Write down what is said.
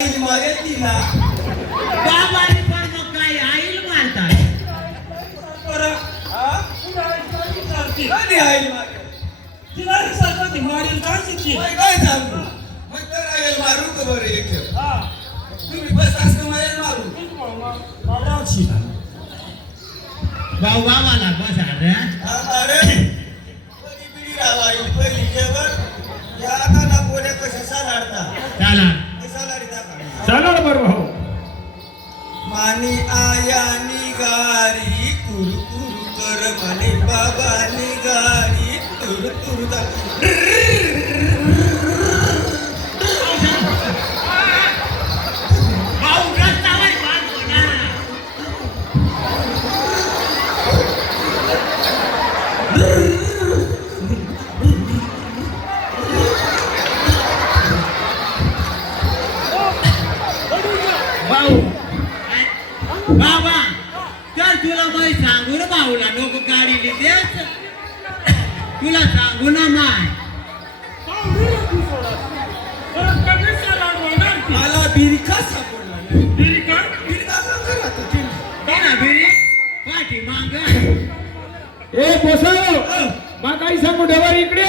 मारेल तिला बाबाने पण मग काय आईल मारतात बरं हा कधी आईल मारेल तिला सारखं ती मारेल काय शिकली काय सांगू मग तर आईल मारू का बरं एक हा तुम्ही बस असं मारेल मारू मावरावची भाऊ बाबाला बस आल्या अरे पहिली पिढी राहावी पहिली जेवण या आता ना पोऱ्या कशा सालाडता चला सालाडीचा काढ चला बरं भाऊ मानी आया निगारी कुरकुर कर माने बाबा निगारी तुर तुर भाऊ रस्त्यावर बांध होणार भाऊ बाबा तर तुला माय सांगू ना भाऊला लोक गाडी लिहितेच तुला सांगू ना माय मला बिरिका सापडला नाही बिरिका का करत होती ना बिरी पाठी माग ए पोसाव मग काही सांगू ठेवा इकडे